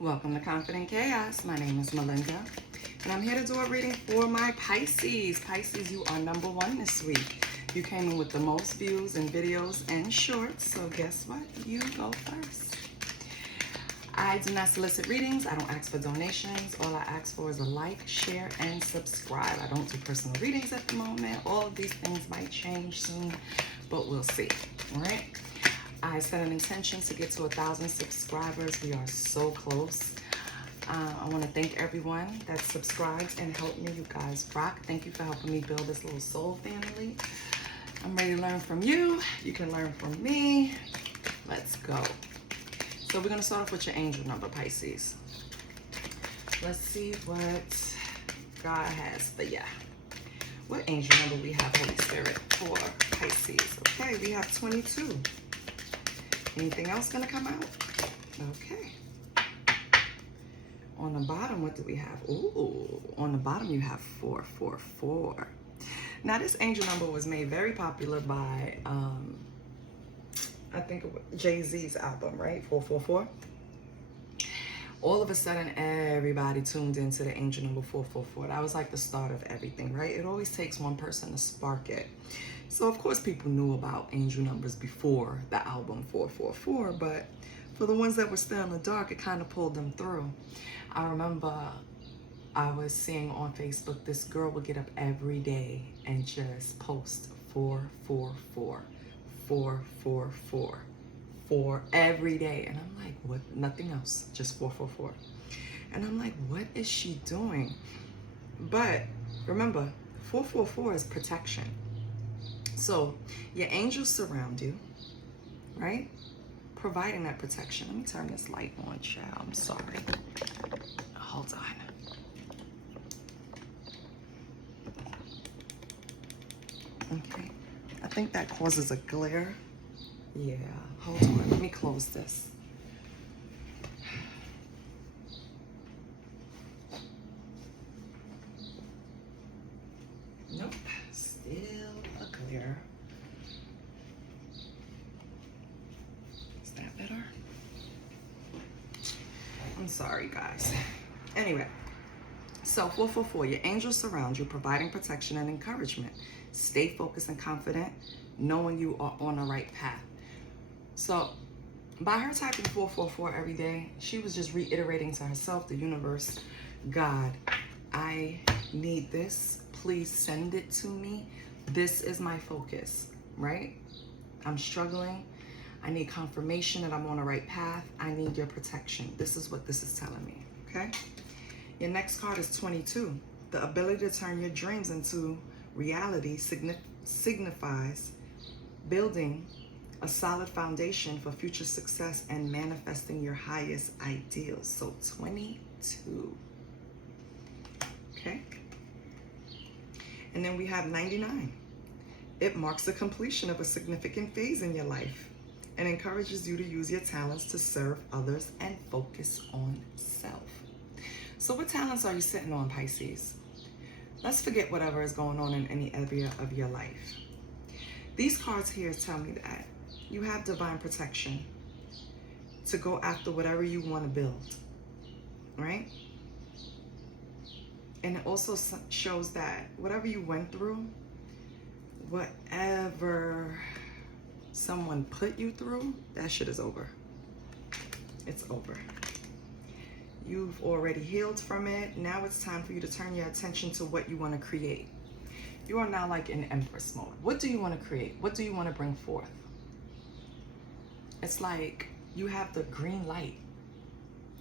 Welcome to Confident Chaos. My name is Melinda, and I'm here to do a reading for my Pisces. Pisces, you are number one this week. You came in with the most views in videos and shorts, so guess what? You go first. I do not solicit readings. I don't ask for donations. All I ask for is a like, share, and subscribe. I don't do personal readings at the moment. All of these things might change soon, but we'll see. All right? I set an intention to get to 1,000 subscribers. We are so close. I want to thank everyone that subscribes and helped me. You guys rock. Thank you for helping me build this little soul family. I'm ready to learn from you. You can learn from me. Let's go. So we're going to start off with your angel number, Pisces. Let's see what God has for ya. What angel number we have, Holy Spirit, for Pisces? Okay, we have 22. Anything else going to come out? Okay. On the bottom, what do we have? Ooh, on the bottom you have 444. Now this angel number was made very popular by, I think Jay-Z's album, right? 444. All of a sudden, everybody tuned into the angel number 444. That was like the start of everything, right? It always takes one person to spark it. So, of course, people knew about angel numbers before the album 444, but for the ones that were still in the dark, it kind of pulled them through. I remember I was seeing on Facebook, this girl would get up every day and just post 444, 444, 4 every day. And I'm like, what? Nothing else, just 444. And I'm like, what is she doing? But remember, 444 is protection. So your angels surround you, right? Providing that protection. Let me turn this light on, child. I'm sorry. Hold on. Okay. I think that causes a glare. Yeah. Hold on. Let me close this. Nope. Still a glare. Is that better? I'm sorry, guys. Anyway, so 444, your angels surround you, providing protection and encouragement. Stay focused and confident, knowing you are on the right path. So by her typing 444 every day, she was just reiterating to herself, the universe, God, I need this. Please send it to me. This is my focus, right? I'm struggling. I need confirmation that I'm on the right path. I need your protection. This is what this is telling me, okay? Your next card is 22. The ability to turn your dreams into reality signifies building a solid foundation for future success and manifesting your highest ideals. So 22. Okay? And then we have 99. It marks the completion of a significant phase in your life and encourages you to use your talents to serve others and focus on self. So what talents are you sitting on, Pisces? Let's forget whatever is going on in any area of your life. These cards here tell me that you have divine protection to go after whatever you want to build, right? And it also shows that whatever you went through, whatever someone put you through, that shit is over. It's over. You've already healed from it. Now it's time for you to turn your attention to what you want to create. You are now like in Empress mode. What do you want to create? What do you want to bring forth? It's like you have the green light.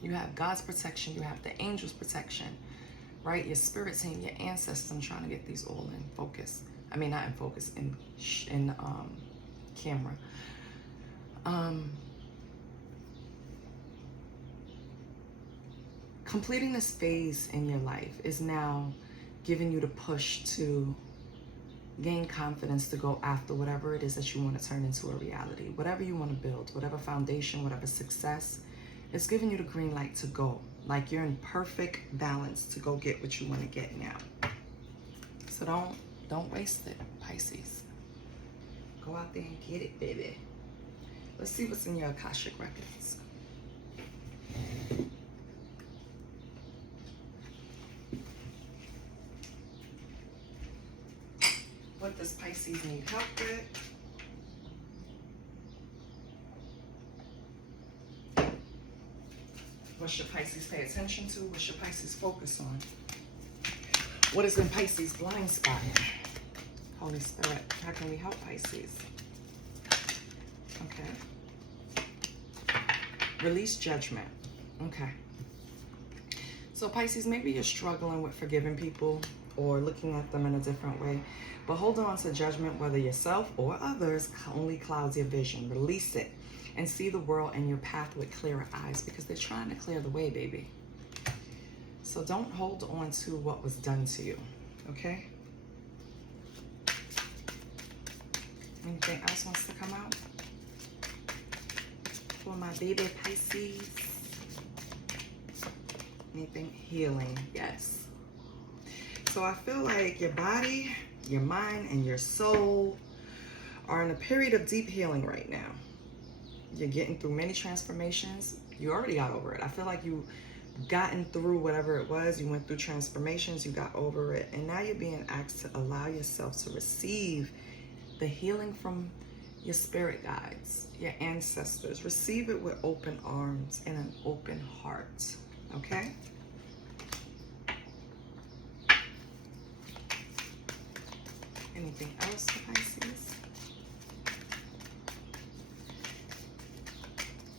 You have God's protection. You have the angels' protection, right? Your spirit team, your ancestors. I'm trying to get these all in focus. I mean, not in focus, in camera. Completing this phase in your life is now giving you the push to gain confidence to go after whatever it is that you want to turn into a reality. Whatever you want to build, whatever foundation, whatever success, it's giving you the green light to go. Like you're in perfect balance to go get what you want to get now. So don't waste it, Pisces. Go out there and get it, baby. Let's see what's in your Akashic records. does Pisces need help with? What should Pisces pay attention to? What should Pisces focus on? What is in Pisces blind spot? Holy Spirit, how can we help Pisces? Okay. Release judgment. Okay. So Pisces, maybe you're struggling with forgiving people or looking at them in a different way. But hold on to judgment, whether yourself or others, only clouds your vision. Release it and see the world and your path with clearer eyes, because they're trying to clear the way, baby. So don't hold on to what was done to you, okay? Anything else wants to come out? For my baby Pisces. Anything healing? Yes. So I feel like your body, your mind, and your soul are in a period of deep healing right now. You're getting through many transformations. You already got over it. I feel like you gotten through whatever it was. You went through transformations, you got over it, and now you're being asked to allow yourself to receive the healing from your spirit guides, your ancestors. Receive it with open arms and an open heart, okay? Anything else for Pisces?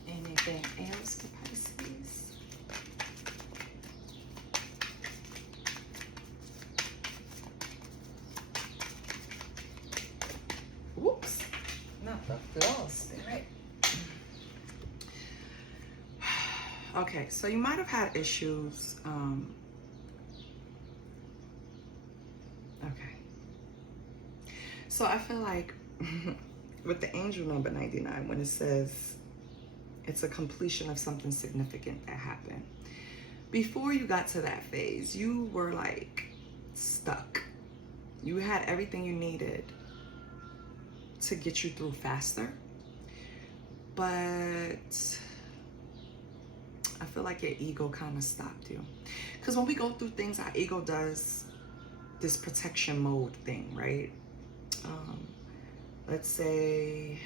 Anything else for Pisces? Whoops, not the floor, Spirit. Okay, so you might have had issues. Okay. So I feel like with the angel number 99, when it says it's a completion of something significant that happened, before you got to that phase, you were like stuck. You had everything you needed to get you through faster, but I feel like your ego kind of stopped you. Because when we go through things, our ego does this protection mode thing, right? Let's say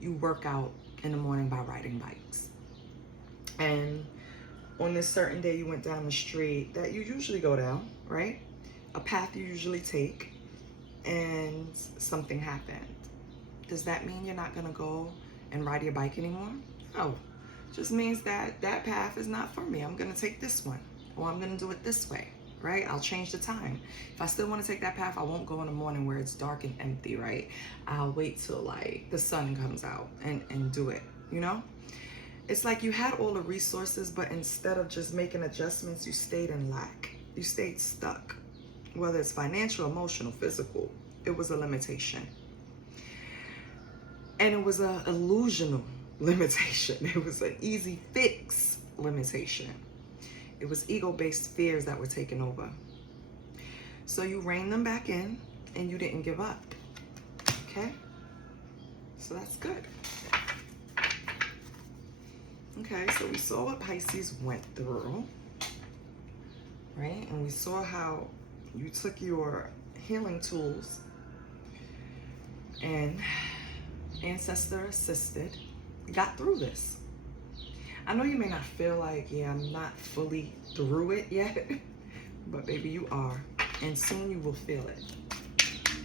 you work out in the morning by riding bikes, and on this certain day you went down the street that you usually go down, right? A path you usually take, and something happened. Does that mean you're not gonna go and ride your bike anymore? No, it just means that that path is not for me. I'm gonna take this one, or I'm gonna do it this way, right? I'll change the time. If I still want to take that path, I won't go in the morning where it's dark and empty, right? I'll wait till like the sun comes out and do it, you know? It's like you had all the resources, but instead of just making adjustments, you stayed in lack. You stayed stuck. Whether it's financial, emotional, physical, it was a limitation. And it was an illusional limitation. It was an easy fix limitation. It was ego-based fears that were taking over. So you reined them back in and you didn't give up, okay? So that's good. Okay, so we saw what Pisces went through, right? And we saw how you took your healing tools and ancestor assisted, got through this. I know you may not feel like, yeah, I'm not fully through it yet, but baby, you are. And soon you will feel it.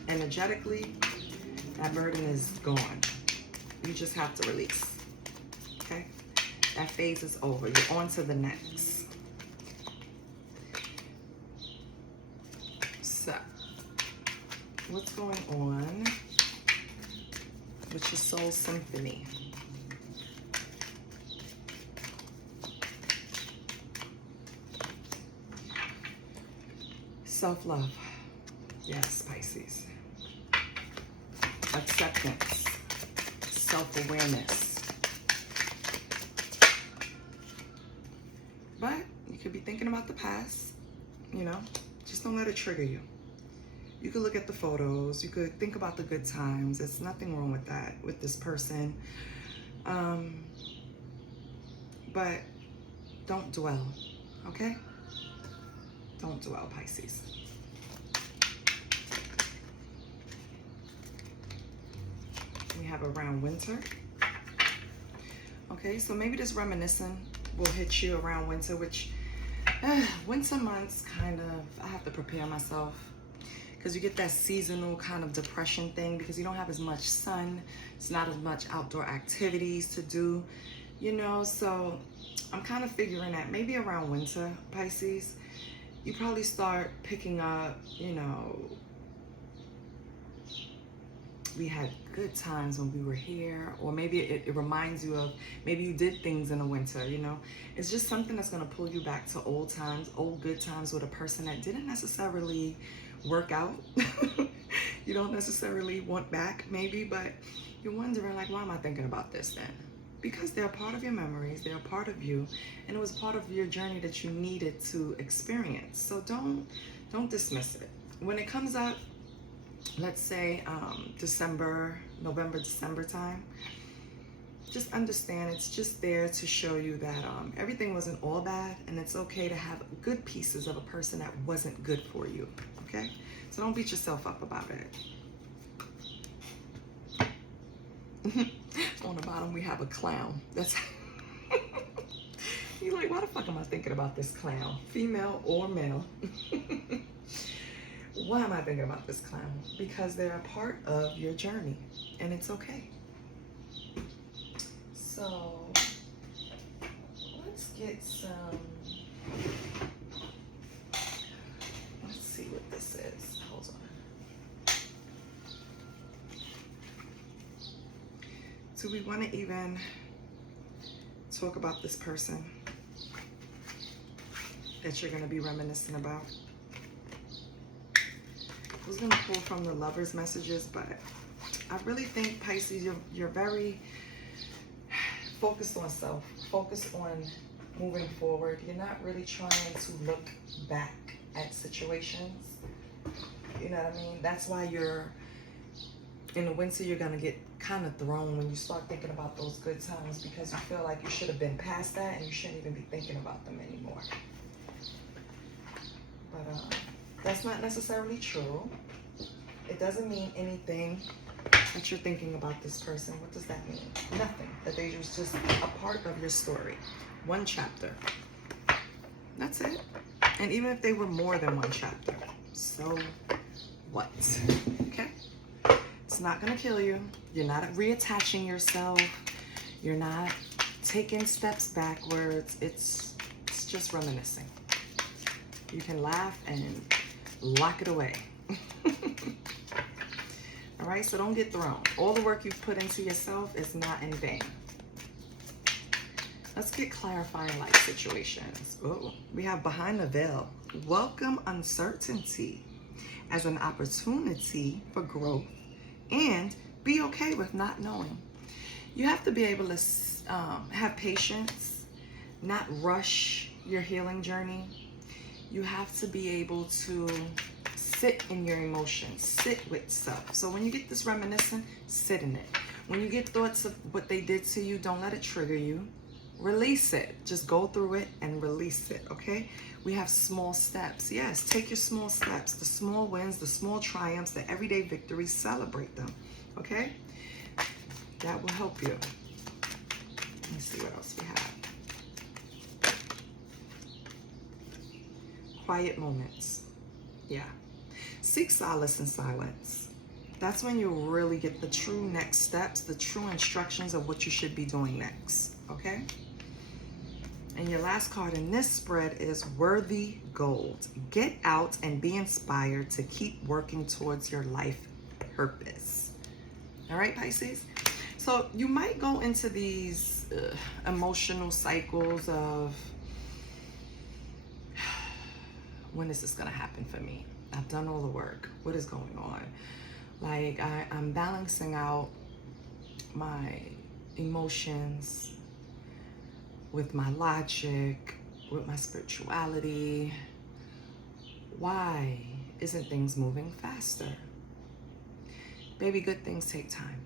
Energetically, that burden is gone. You just have to release, okay? That phase is over. You're on to the next. So, what's going on with your soul symphony? Self-love. Yes, Pisces. Acceptance. Self-awareness. But you could be thinking about the past, you know, just don't let it trigger you. You could look at the photos, you could think about the good times. There's nothing wrong with that, with this person. But don't dwell, okay? Don't dwell, Pisces. we have around winter. Okay, so maybe this reminiscing will hit you around winter, which winter months kind of, I have to prepare myself because you get that seasonal kind of depression thing because you don't have as much sun. It's not as much outdoor activities to do, you know, so I'm kind of figuring that maybe around winter, Pisces, you probably start picking up, you know, we had good times when we were here, or maybe it reminds you of, maybe you did things in the winter, you know. It's just something that's going to pull you back to old times, old good times with a person that didn't necessarily work out. You don't necessarily want back, maybe, but you're wondering, like, why am I thinking about this then? Because they're a part of your memories, they're a part of you, and it was part of your journey that you needed to experience. So don't dismiss it. When it comes up, let's say November, December time, just understand it's just there to show you that everything wasn't all bad, and it's okay to have good pieces of a person that wasn't good for you, okay? So don't beat yourself up about it. On the bottom, we have a clown. That's you're like, why the fuck am I thinking about this clown? Female or male? Why am I thinking about this clown? Because they're a part of your journey, and it's okay. So let's get some, let's see what this is. Hold on. Do we want to even talk about this person that you're going to be reminiscing about? I was going to pull from the Lover's messages, but I really think, Pisces, you're very focused on self, focused on moving forward. You're not really trying to look back at situations. You know what I mean? That's why in the winter, you're going to get kind of thrown when you start thinking about those good times, because you feel like you should have been past that and you shouldn't even be thinking about them anymore. But that's not necessarily true. It doesn't mean anything that you're thinking about this person. What does that mean? Nothing. That they was just a part of your story. One chapter. That's it. And even if they were more than one chapter, so what? Okay? It's not going to kill you. You're not reattaching yourself. You're not taking steps backwards. It's just reminiscing. You can laugh and lock it away. All right, so don't get thrown. All the work you've put into yourself is not in vain. Let's get clarifying life situations. Oh, we have behind the veil. Welcome uncertainty as an opportunity for growth, and be okay with not knowing. You have to be able to have patience, not rush your healing journey. You have to be able to sit in your emotions, sit with self. So when you get this reminiscing, sit in it. When you get thoughts of what they did to you, don't let it trigger you. Release it. Just go through it and release it, okay? We have small steps. Yes, take your small steps, the small wins, the small triumphs, the everyday victories, celebrate them, okay? That will help you. Let me see what else we have. Quiet moments. Yeah. Seek solace in silence. That's when you'll really get the true next steps, the true instructions of what you should be doing next, okay? And your last card in this spread is Worthy Gold. Get out and be inspired to keep working towards your life purpose. All right, Pisces? So you might go into these emotional cycles of, when is this going to happen for me? I've done all the work. What is going on? Like, I'm balancing out my emotions with my logic, with my spirituality. Why isn't things moving faster? Baby, good things take time,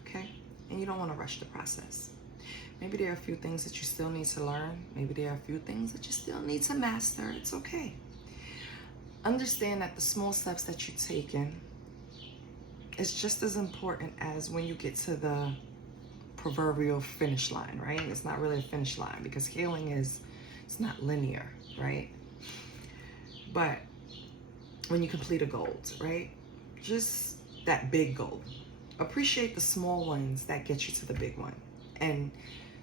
okay? And you don't want to rush the process. Maybe there are a few things that you still need to learn. Maybe there are a few things that you still need to master. It's okay. Understand that the small steps that you're taking, is just as important as when you get to the proverbial finish line, right? It's not really a finish line because healing it's not linear, right? But when you complete a goal, right? Just that big goal. Appreciate the small ones that get you to the big one, and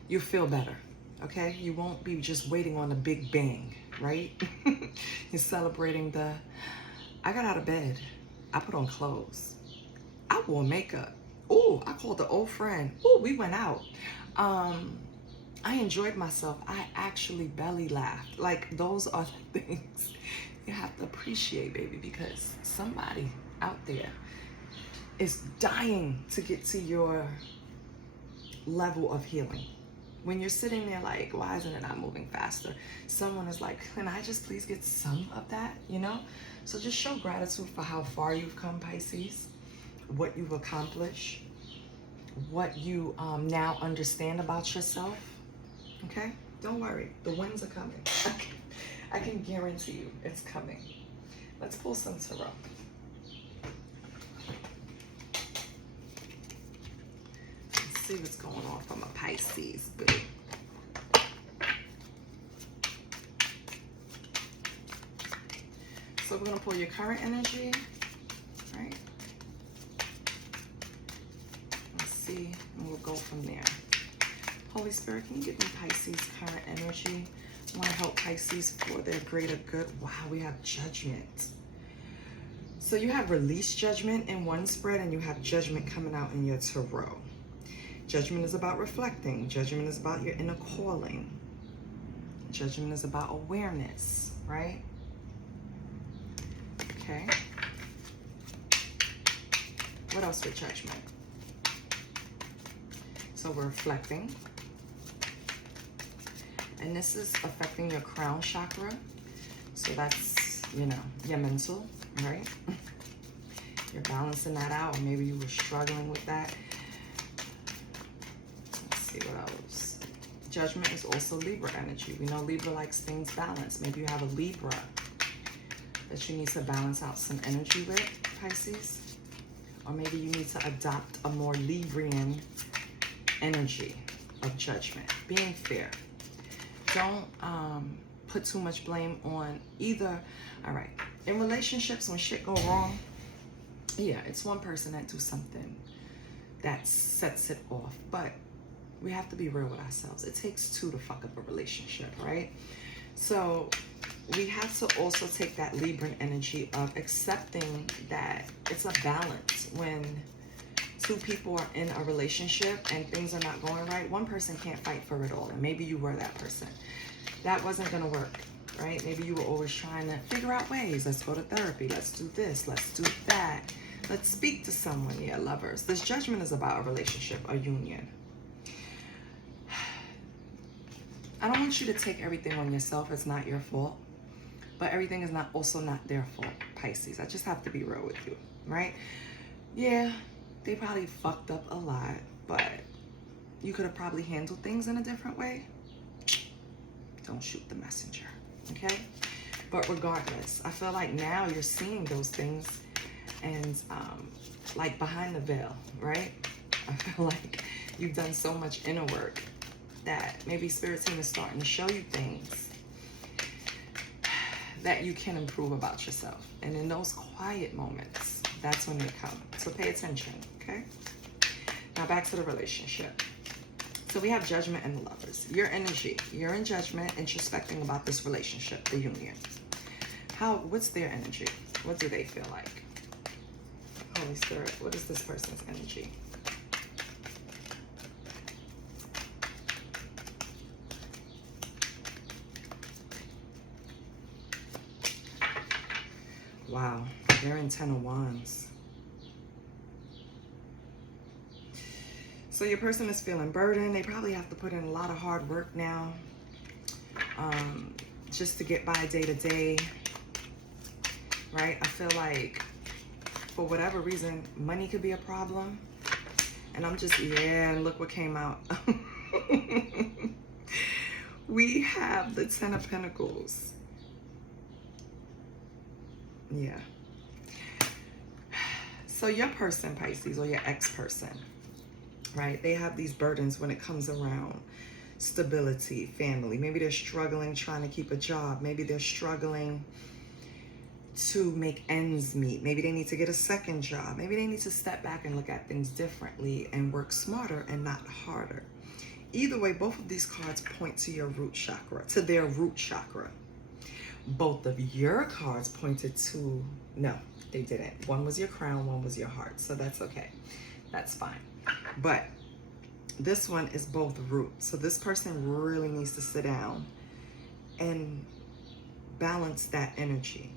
you'll feel better, okay? You won't be just waiting on the big bang, right? You're celebrating I got out of bed. I put on clothes. I wore makeup. Oh, I called an old friend. Oh, we went out. I enjoyed myself. I actually belly laughed. Like, those are the things you have to appreciate, baby, because somebody out there is dying to get to your level of healing. When you're sitting there like, why isn't it not moving faster? Someone is like, can I just please get some of that, you know? So just show gratitude for how far you've come, Pisces, what you've accomplished, what you now understand about yourself, okay? Don't worry, the winds are coming. I can guarantee you it's coming. Let's pull some tarot. Let's see what's going on from a Pisces, boo. So we're gonna pull your current energy, right? Let's see, and we'll go from there. Holy Spirit, can you give me Pisces current energy? I want to help Pisces for their greater good. Wow, we have judgment. So you have release judgment in one spread, and you have judgment coming out in your tarot. Judgment is about reflecting. Judgment is about your inner calling. Judgment is about awareness, right? Okay. What else with judgment? So we're reflecting. And this is affecting your crown chakra. So that's, you know, your mental, right? You're balancing that out. Or maybe you were struggling with that. Let's see what else. Judgment is also Libra energy. We know Libra likes things balanced. Maybe you have a Libra that you need to balance out some energy with, Pisces. Or maybe you need to adopt a more Librian energy of judgment. Being fair. Don't put too much blame on either. All right, in relationships, when shit go wrong, yeah, it's one person that do something that sets it off, but we have to be real with ourselves. It takes two to fuck up a relationship, right? So we have to also take that Libran energy of accepting that it's a balance. When two people are in a relationship and things are not going right, one person can't fight for it all. And maybe you were that person. That wasn't going to work, right? Maybe you were always trying to figure out ways. Let's go to therapy. Let's do this. Let's do that. Let's speak to someone. Yeah, lovers. This judgment is about a relationship, a union. I don't want you to take everything on yourself. It's not your fault. But everything is also not their fault, Pisces. I just have to be real with you, right? Yeah. They probably fucked up a lot, but you could have probably handled things in a different way. Don't shoot the messenger, okay? But regardless, I feel like now you're seeing those things and like behind the veil, right? I feel like you've done so much inner work that maybe Spirit Team is starting to show you things that you can improve about yourself. And in those quiet moments, that's when they come. So pay attention, okay? Now back to the relationship. So we have judgment and the lovers. Your energy, you're in judgment, introspecting about this relationship, the union. What's their energy? What do they feel like? Holy Spirit, what is this person's energy? Wow, they're in 10 of Wands. So your person is feeling burdened. They probably have to put in a lot of hard work now just to get by day to day, right? I feel like for whatever reason, money could be a problem. And I'm just, yeah, and look what came out. We have the 10 of Pentacles. Yeah. So your person, Pisces, or your ex-person, right? They have these burdens when it comes around stability, family. Maybe they're struggling trying to keep a job. Maybe they're struggling to make ends meet. Maybe they need to get a second job. Maybe they need to step back and look at things differently and work smarter and not harder. Either way, both of these cards point to your root chakra, to their root chakra. Both of your cards pointed to, no, they didn't. One was your crown, one was your heart. So that's okay. That's fine. But this one is both root. So this person really needs to sit down and balance that energy.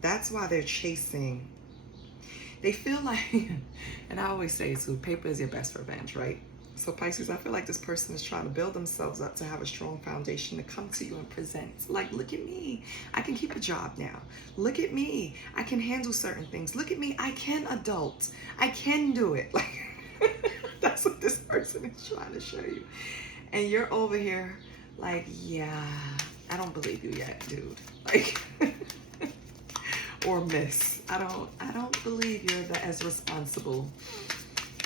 That's why they're chasing. They feel like, and I always say too, paper is your best revenge, right? So Pisces, I feel like this person is trying to build themselves up to have a strong foundation to come to you and present. Like, look at me. I can keep a job now. Look at me. I can handle certain things. Look at me. I can adult. I can do it. Like, that's what this person is trying to show you. And you're over here like, yeah, I don't believe you yet, dude. Like, or miss. I don't believe you're as responsible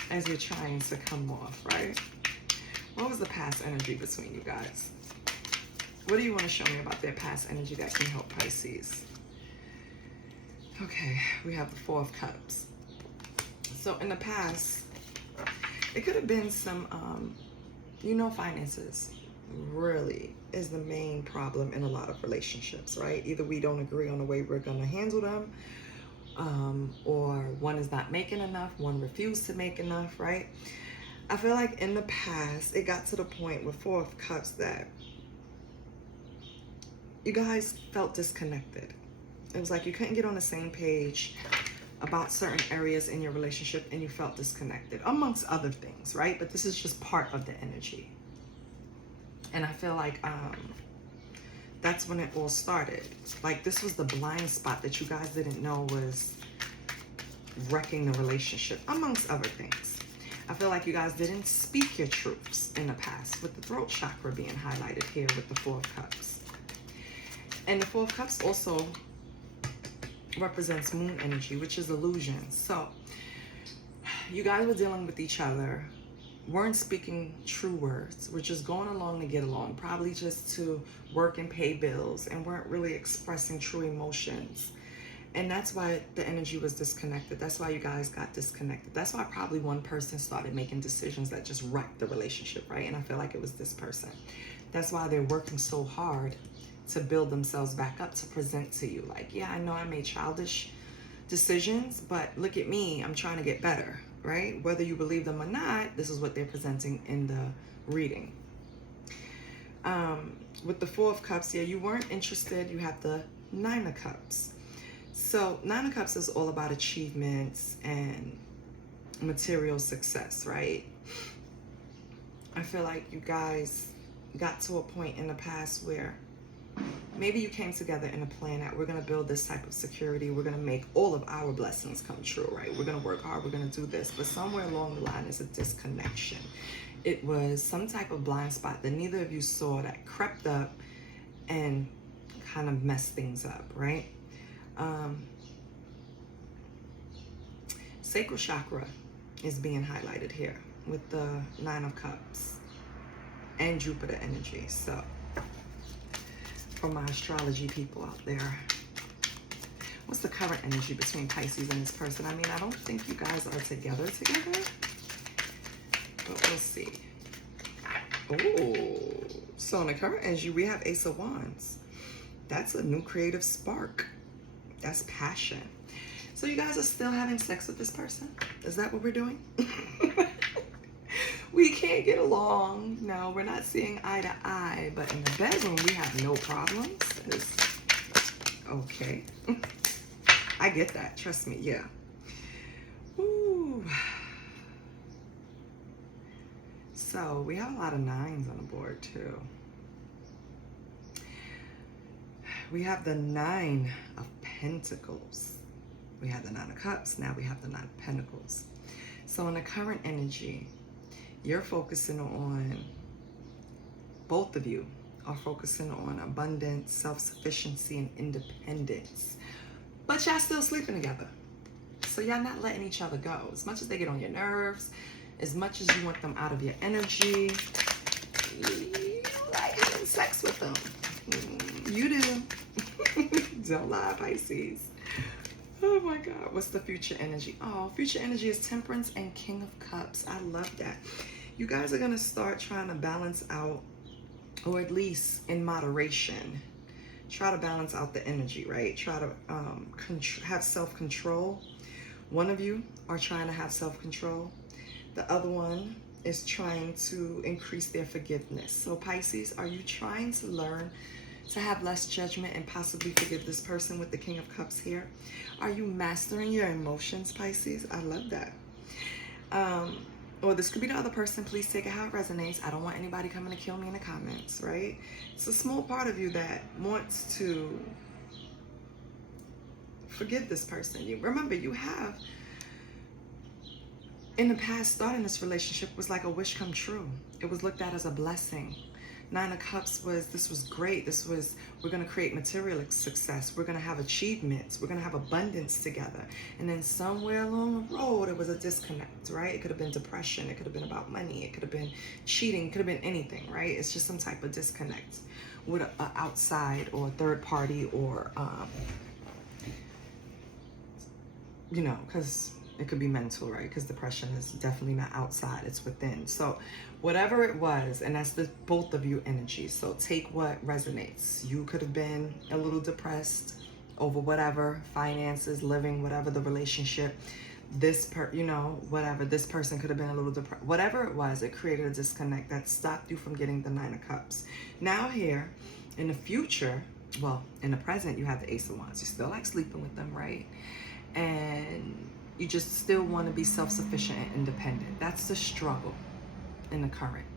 as you're trying to come off, right? What was the past energy between you guys? What do you want to show me about their past energy that can help Pisces? Okay, we have the Four of Cups. So in the past, it could have been some, finances really is the main problem in a lot of relationships, right? Either we don't agree on the way we're going to handle them, or one is not making enough, one refused to make enough, right? I feel like in the past, it got to the point with Four of Cups that you guys felt disconnected. It was like you couldn't get on the same page about certain areas in your relationship and you felt disconnected, amongst other things, right? But this is just part of the energy. And I feel like that's when it all started. Like, this was the blind spot that you guys didn't know was wrecking the relationship, amongst other things. I feel like you guys didn't speak your truths in the past, with the throat chakra being highlighted here with the Four of Cups. And the Four of Cups also represents moon energy, which is illusion. So you guys were dealing with each other, weren't speaking true words, were just going along to get along, probably just to work and pay bills, and weren't really expressing true emotions. And that's why the energy was disconnected. That's why you guys got disconnected. That's why probably one person started making decisions that just wrecked the relationship, right? And I feel like it was this person. That's why they're working so hard to build themselves back up, to present to you like, yeah, I know I made childish decisions, but look at me, I'm trying to get better, right? Whether you believe them or not, this is what they're presenting in the reading. With the Four of Cups, yeah, you weren't interested. You have the Nine of Cups. So Nine of Cups is all about achievements and material success, right? I feel like you guys got to a point in the past where maybe you came together in a plan that we're going to build this type of security. We're going to make all of our blessings come true, right? We're going to work hard. We're going to do this. But somewhere along the line is a disconnection. It was some type of blind spot that neither of you saw that crept up and kind of messed things up, right? Sacral chakra is being highlighted here with the Nine of Cups and Jupiter energy. So for my astrology people out there, what's the current energy between Pisces and this person? I mean, I don't think you guys are together, but we'll see. Oh, so in the current energy, we have Ace of Wands. That's a new creative spark. That's passion. So you guys are still having sex with this person? Is that what we're doing? We can't get along. No, we're not seeing eye to eye. But in the bedroom, we have no problems. It's okay. I get that. Trust me. Yeah. Ooh. So we have a lot of nines on the board too. We have the Nine of Pentacles. We have the Nine of Cups. Now we have the Nine of Pentacles. So in the current energy, you're focusing on, both of you are focusing on abundance, self-sufficiency, and independence. But y'all still sleeping together. So y'all not letting each other go. As much as they get on your nerves, as much as you want them out of your energy, you like having sex with them. You do. Don't lie, Pisces. Oh my God, what's the future energy? Oh, future energy is Temperance and King of Cups. I love that. You guys are going to start trying to balance out, or at least in moderation, try to balance out the energy, right? Try to have self-control. One of you are trying to have self-control. The other one is trying to increase their forgiveness. So Pisces, are you trying to learn to have less judgment and possibly forgive this person with the King of Cups here? Are you mastering your emotions, Pisces? I love that. Or this could be the other person. Please take it how it resonates. I don't want anybody coming to kill me in the comments, right? It's a small part of you that wants to forgive this person. You remember, you have in the past, starting this relationship was like a wish come true. It was looked at as a blessing. Nine of Cups was, this was great. This was, we're going to create material success. We're going to have achievements. We're going to have abundance together. And then somewhere along the road, it was a disconnect, right? It could have been depression. It could have been about money. It could have been cheating. It could have been anything, right? It's just some type of disconnect with an outside or third party or, you know, because it could be mental, right? Because depression is definitely not outside, it's within. So whatever it was, and that's the both of you energy. So take what resonates. You could have been a little depressed over whatever, finances, living, whatever the relationship. You know, whatever, this person could have been a little depressed. Whatever it was, it created a disconnect that stopped you from getting the Nine of Cups. Now here, in the future, well, in the present, you have the Ace of Wands. You still like sleeping with them, right? And you just still want to be self-sufficient and independent. That's the struggle in the current.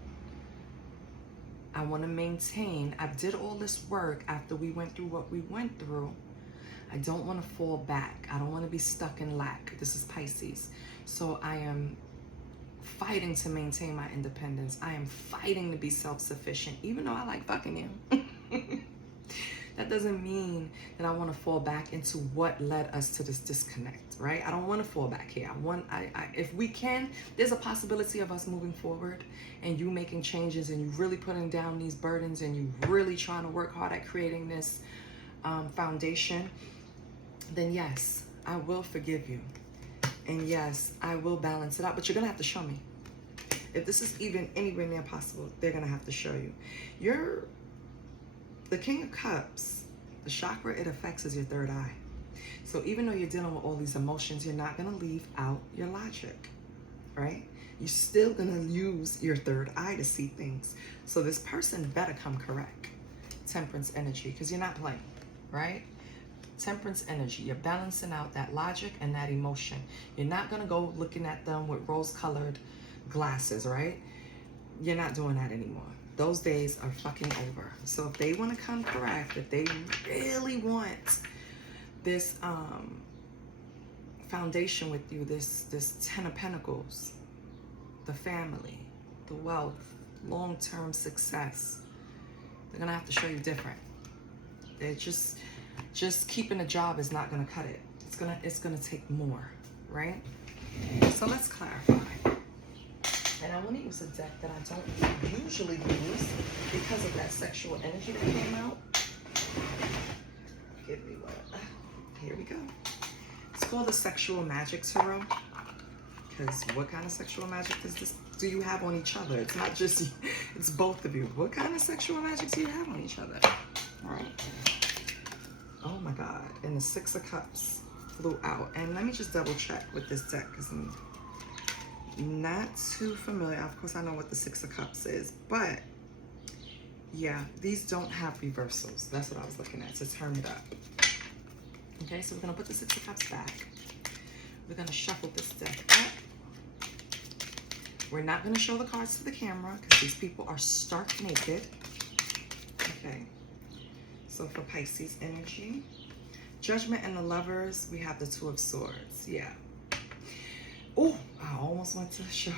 I want to maintain. I did all this work after we went through what we went through. I don't want to fall back. I don't want to be stuck in lack. This is Pisces. So I am fighting to maintain my independence. I am fighting to be self-sufficient, even though I like fucking you. That doesn't mean that I want to fall back into what led us to this disconnect, right? I don't want to fall back here. If we can, there's a possibility of us moving forward and you making changes and you really putting down these burdens and you really trying to work hard at creating this foundation, then yes, I will forgive you. And yes, I will balance it out, but you're going to have to show me. If this is even anywhere near possible, they're going to have to show you. The King of Cups, the chakra it affects is your third eye. So even though you're dealing with all these emotions, you're not going to leave out your logic, right? You're still going to use your third eye to see things. So this person better come correct. Temperance energy, because you're not playing, right? Temperance energy, you're balancing out that logic and that emotion. You're not going to go looking at them with rose-colored glasses, right? You're not doing that anymore. Those days are fucking over. So if they want to come correct, if they really want this foundation with you, this Ten of Pentacles, the family, the wealth, long-term success, they're gonna have to show you different. They're just keeping a job is not gonna cut it. It's gonna take more, right? So let's clarify. And I want to use a deck that I don't usually use because of that sexual energy that came out. Give me one. Here we go. It's called the Sexual Magic Tarot. Because what kind of sexual magic do you have on each other? It's not just you, it's both of you. What kind of sexual magic do you have on each other? All right. Oh my God. And the Six of Cups flew out. And let me just double check with this deck because I'm not too familiar. Of course, I know what the Six of Cups is, but yeah, these don't have reversals. That's what I was looking at to turn it up. Okay, so we're gonna put the Six of Cups back. We're gonna shuffle this deck up. We're not gonna show the cards to the camera because these people are stark naked. Okay, so for Pisces energy, Judgment and the Lovers, we have the Two of Swords. Yeah. Oh, I almost went to show.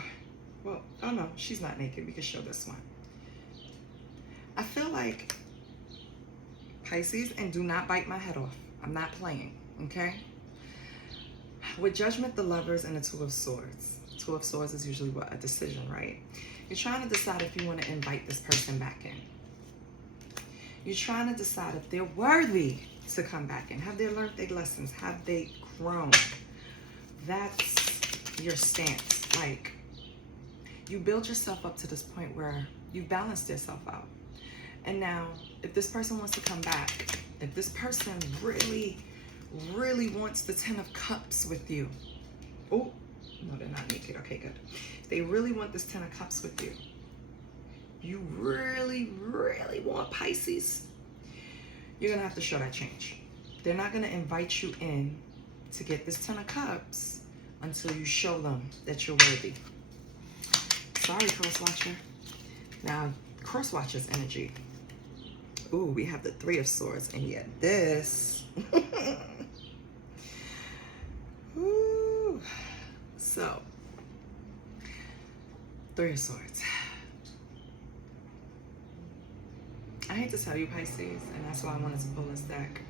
Well, oh no, she's not naked. We can show this one. I feel like Pisces, and do not bite my head off. I'm not playing, okay? With Judgment, the Lovers, and the Two of Swords. Two of Swords is usually what? A decision, right? You're trying to decide if you want to invite this person back in. You're trying to decide if they're worthy to come back in. Have they learned their lessons? Have they grown? That's your stance. Like, you build yourself up to this point where you've balanced yourself out. And now, if this person wants to come back, if this person really, really wants the 10 of Cups with you. Oh, no, they're not naked. Okay, good. They really want this 10 of Cups with you. You really, really want Pisces. You're going to have to show that change. They're not going to invite you in to get this 10 of Cups until you show them that you're worthy. Sorry, Crosswatcher. Now, Crosswatcher's energy. Ooh, we have the Three of Swords, and yet this. Ooh. So, Three of Swords. I hate to tell you, Pisces, and that's why I wanted to pull this deck.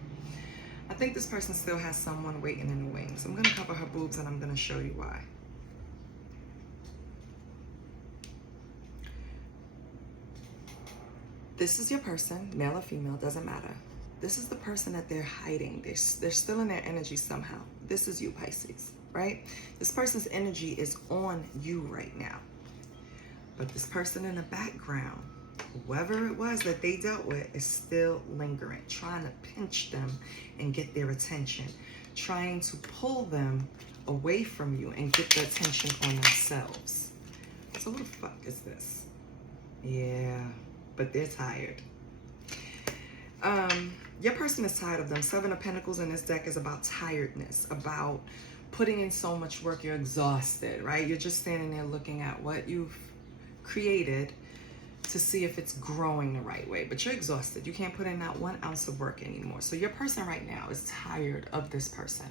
I think this person still has someone waiting in the wings. I'm going to cover her boobs, and I'm going to show you why. This is your person, male or female, doesn't matter. This is the person that they're hiding. They're still in their energy somehow. This is you, Pisces, right? This person's energy is on you right now. But this person in the background, whoever it was that they dealt with, is still lingering, trying to pinch them and get their attention, trying to pull them away from you and get the attention on themselves. So who the fuck is this? Yeah, but they're tired. Your person is tired of them. Seven of Pentacles in this deck is about tiredness, about putting in so much work. You're exhausted, right? You're just standing there looking at what you've created to see if it's growing the right way, but you're exhausted. You can't put in not 1 ounce of work anymore. So your person right now is tired of this person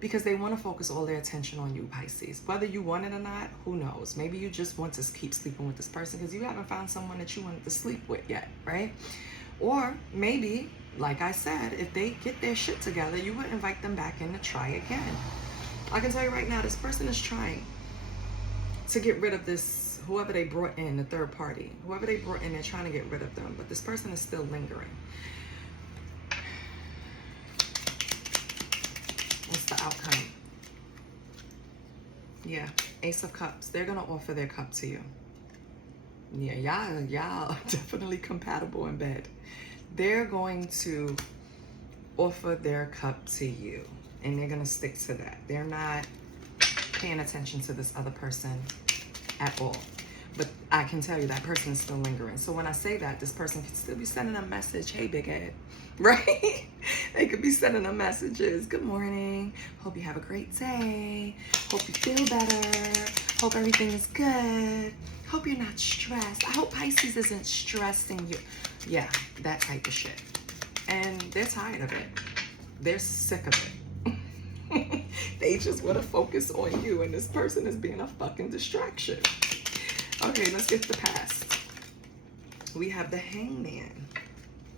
because they want to focus all their attention on you, Pisces. Whether you want it or not, who knows? Maybe you just want to keep sleeping with this person because you haven't found someone that you wanted to sleep with yet, right? Or maybe, like I said, if they get their shit together, you would invite them back in to try again. I can tell you right now, this person is trying to get rid of this, whoever they brought in, the third party. Whoever they brought in, they're trying to get rid of them, but this person is still lingering. What's the outcome? Yeah, Ace of Cups. They're going to offer their cup to you. Yeah, y'all are definitely compatible in bed. They're going to offer their cup to you, and they're going to stick to that. They're not paying attention to this other person at all. But I can tell you that person is still lingering. So when I say that, this person could still be sending a message. Hey, big head, right? They could be sending them messages. Good morning. Hope you have a great day. Hope you feel better. Hope everything is good. Hope you're not stressed. I hope Pisces isn't stressing you. Yeah, that type of shit. And they're tired of it. They're sick of it. They just want to focus on you, and this person is being a fucking distraction. Okay, let's get to the past. We have the Hangman.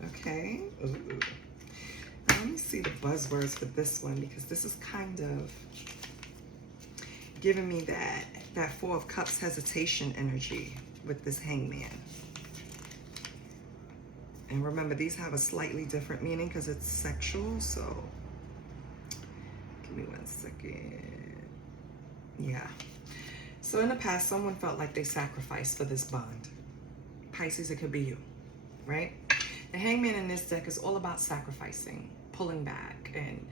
Okay. Ooh. Now, let me see the buzzwords for this one, because this is kind of giving me that Four of Cups hesitation energy with this Hangman. And remember, these have a slightly different meaning because it's sexual, so give me 1 second. Yeah. So in the past, someone felt like they sacrificed for this bond. Pisces, it could be you, right? The Hangman in this deck is all about sacrificing, pulling back, and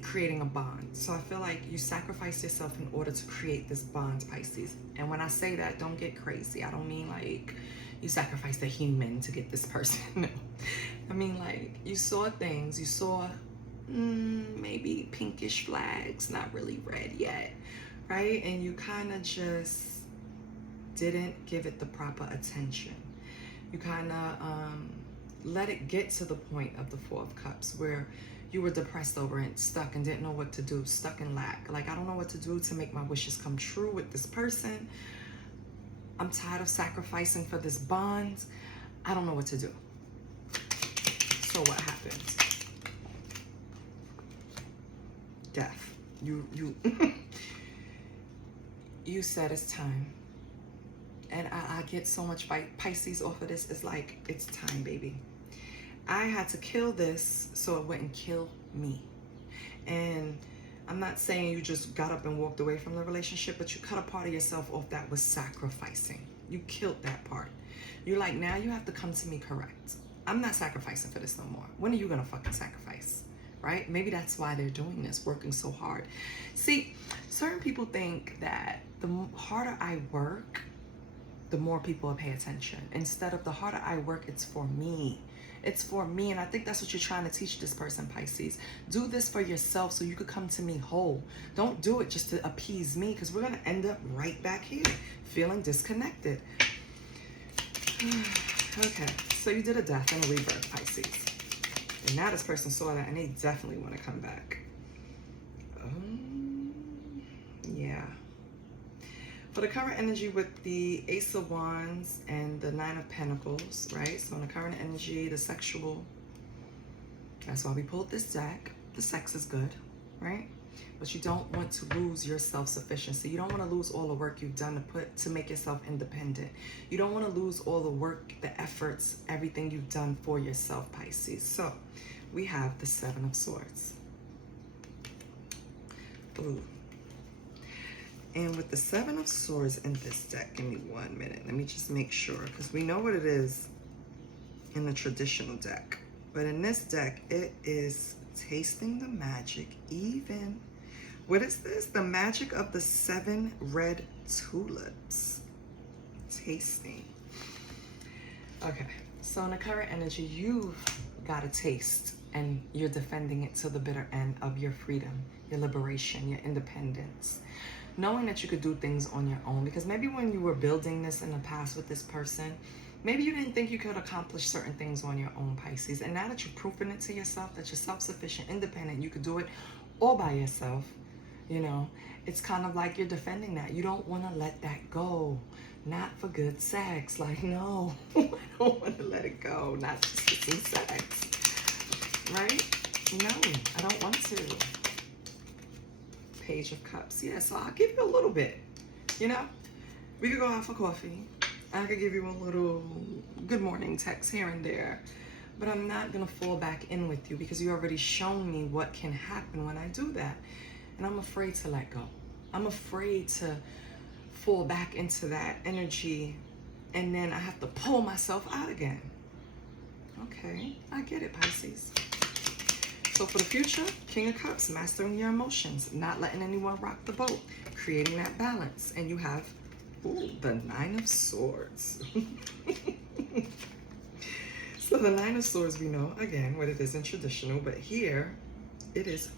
creating a bond. So I feel like you sacrifice yourself in order to create this bond, Pisces. And when I say that, don't get crazy. I don't mean like you sacrifice a human to get this person. No. I mean like you saw things, you saw maybe pinkish flags, not really red yet, right? And you kind of just didn't give it the proper attention. You kind of let it get to the point of the Four of Cups where you were depressed over it, stuck and didn't know what to do, stuck in lack. Like, I don't know what to do to make my wishes come true with this person. I'm tired of sacrificing for this bond. I don't know what to do. So what happened? death. You you said it's time. And I get so much Pisces off of this. It's like, it's time, baby. I had to kill this so it wouldn't kill me. And I'm not saying you just got up and walked away from the relationship, but you cut a part of yourself off that was sacrificing. You killed that part. You're like, now you have to come to me correct. I'm not sacrificing for this no more. When are you gonna fucking sacrifice? Right? Maybe that's why they're doing this, working so hard. See, certain people think that the harder I work, the more people will pay attention. Instead of the harder I work, it's for me. It's for me. And I think that's what you're trying to teach this person, Pisces. Do this for yourself so you could come to me whole. Don't do it just to appease me, because we're going to end up right back here feeling disconnected. Okay, so you did a death and a rebirth, Pisces. And now this person saw that and they definitely want to come back. Yeah. For the current energy with the Ace of Wands and the Nine of Pentacles, right? So in the current energy, the sexual, that's why we pulled this deck. The sex is good, right? But you don't want to lose your self-sufficiency. You don't want to lose all the work you've done to make yourself independent. You don't want to lose all the work, the efforts, everything you've done for yourself, Pisces. So we have the Seven of Swords. Ooh. And with the Seven of Swords in this deck, give me 1 minute. Let me just make sure, because we know what it is in the traditional deck. But in this deck, it is tasting the magic, even, what is this? The magic of the 7 red tulips. Tasting. Okay, so in the current energy, you've got a taste and you're defending it to the bitter end of your freedom, your liberation, your independence. Knowing that you could do things on your own, because maybe when you were building this in the past with this person, maybe you didn't think you could accomplish certain things on your own, Pisces. And now that you're proving it to yourself, that you're self-sufficient, independent, you could do it all by yourself, you know, it's kind of like you're defending that. You don't want to let that go. Not for good sex. Like, no, I don't want to let it go. Not just for some sex. Right? No, I don't want to. Page of Cups. Yeah, so I'll give you a little bit, you know? We could go out for coffee. I could give you a little good morning text here and there, but I'm not gonna fall back in with you because you already shown me what can happen when I do that. And I'm afraid to let go. I'm afraid to fall back into that energy and then I have to pull myself out again. Okay, I get it, Pisces. So for the future, King of Cups, mastering your emotions, not letting anyone rock the boat, creating that balance. And you have, ooh, the Nine of Swords. So the Nine of Swords, we know, again, what it is in traditional, but here it is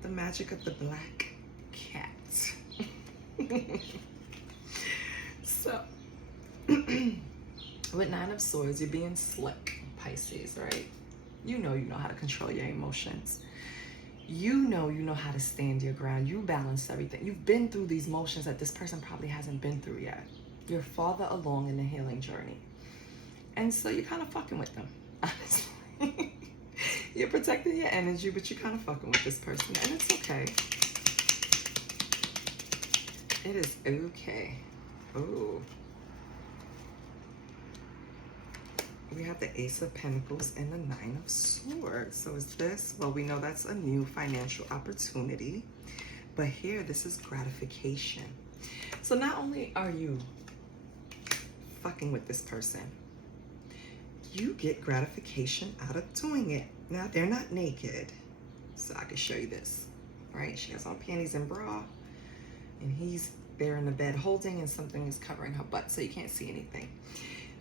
the magic of the black cat. So, with Nine of Swords, you're being slick, Pisces, right? You know how to control your emotions. You know how to stand your ground. You balance everything. You've been through these motions that this person probably hasn't been through yet. You're farther along in the healing journey. And so you're kind of fucking with them, honestly. You're protecting your energy, but you're kind of fucking with this person. And it's okay. It is okay. Ooh. We have the Ace of Pentacles and the Nine of Swords. So is this, well, we know that's a new financial opportunity, but here, this is gratification. So not only are you fucking with this person, you get gratification out of doing it. Now, they're not naked, so I can show you this, right? She has on panties and bra, and he's there in the bed holding, and something is covering her butt, so you can't see anything.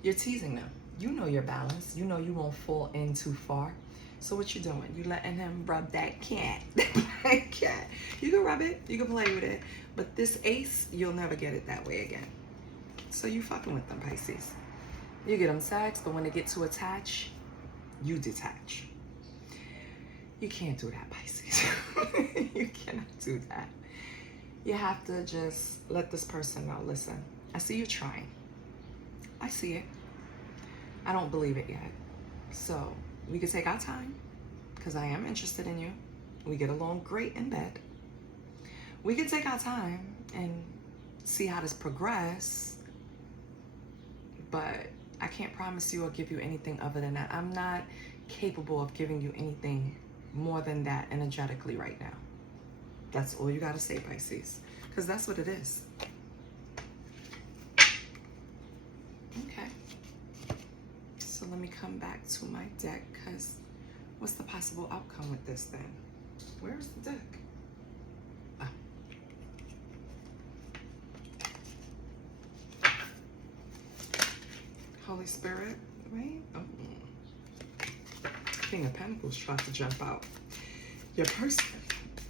You're teasing them. You know your balance. You know you won't fall in too far. So what you doing? You letting him rub that cat. That cat. You can rub it. You can play with it. But this ace, you'll never get it that way again. So you fucking with them, Pisces. You get them sex, but when they get too attached, you detach. You can't do that, Pisces. You cannot do that. You have to just let this person know, listen, I see you trying. I see it. I don't believe it yet. So we could take our time because I am interested in you. We get along great in bed. We can take our time and see how this progress, but I can't promise you or give you anything other than that. I'm not capable of giving you anything more than that energetically right now. That's all you got to say, Pisces, because that's what it is. Okay. So let me come back to my deck, because what's the possible outcome with this then? Where's the deck? Ah. Holy Spirit, right? Oh. King of Pentacles tried to jump out. Your person,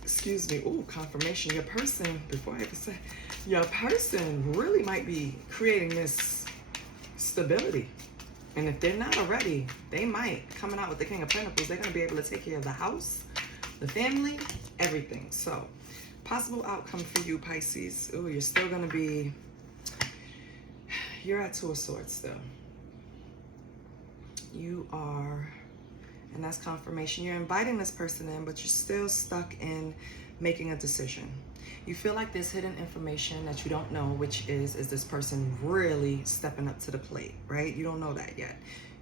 excuse me, ooh, confirmation. Your person, before I can say, your person really might be creating this stability. And if they're not already, they might. Coming out with the King of Pentacles, they're going to be able to take care of the house, the family, everything. So, possible outcome for you, Pisces. Ooh, you're still going to be, you're at Two of Swords still. You are, and that's confirmation. You're inviting this person in, but you're still stuck in making a decision. You feel like there's hidden information that you don't know, which is this person really stepping up to the plate, right? You don't know that yet.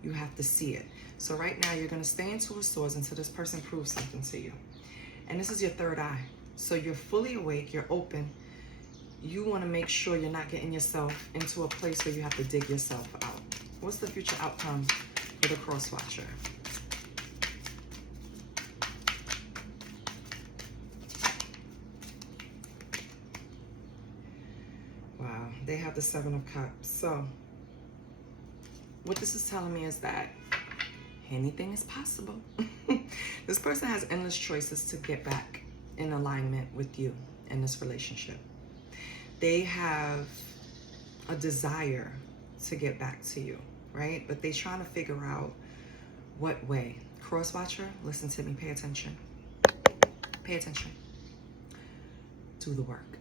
You have to see it. So right now, you're going to stay in Two of Swords until this person proves something to you. And this is your third eye. So you're fully awake, you're open. You want to make sure you're not getting yourself into a place where you have to dig yourself out. What's the future outcome for the cross watcher? Wow, they have the Seven of Cups. So what this is telling me is that anything is possible. This person has endless choices to get back in alignment with you in this relationship. They have a desire to get back to you, right? But they're trying to figure out what way. Cross watcher, listen to me, pay attention. Pay attention. Do the work.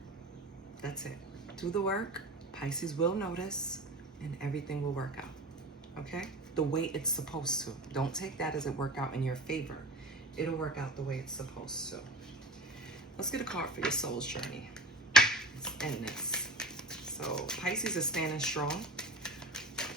That's it. Do the work. Pisces will notice and everything will work out. Okay? The way it's supposed to. Don't take that as it work out in your favor. It'll work out the way it's supposed to. Let's get a card for your soul's journey. Let's end this. So Pisces is standing strong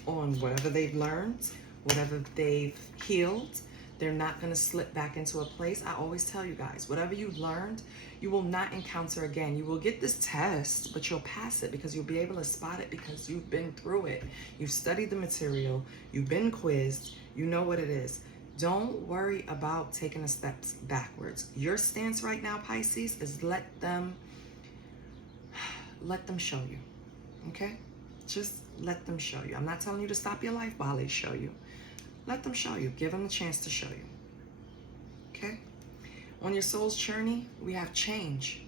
on whatever they've learned, whatever they've healed. They're not going to slip back into a place. I always tell you guys, whatever you learned, you will not encounter again. You will get this test, but you'll pass it because you'll be able to spot it because you've been through it. You've studied the material. You've been quizzed. You know what it is. Don't worry about taking the steps backwards. Your stance right now, Pisces, is let them show you. Okay? Just let them show you. I'm not telling you to stop your life while they show you. Let them show you. Give them a chance to show you. Okay? On your soul's journey, we have change.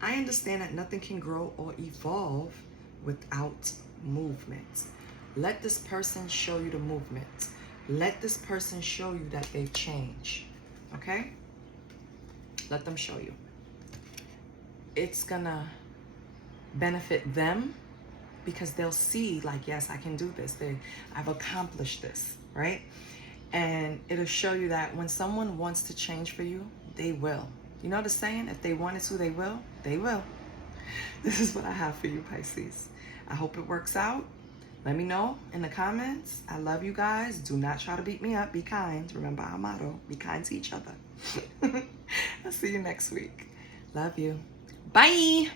I understand that nothing can grow or evolve without movement. Let this person show you the movement. Let this person show you that they've changed. Okay? Let them show you. It's gonna benefit them because they'll see like, yes, I can do this. I've accomplished this, right? And it'll show you that when someone wants to change for you, they will. You know the saying, if they wanted to, they will. They will. This is what I have for you, Pisces. I hope it works out. Let me know in the comments. I love you guys. Do not try to beat me up. Be kind. Remember our motto, be kind to each other. I'll see you next week. Love you. Bye.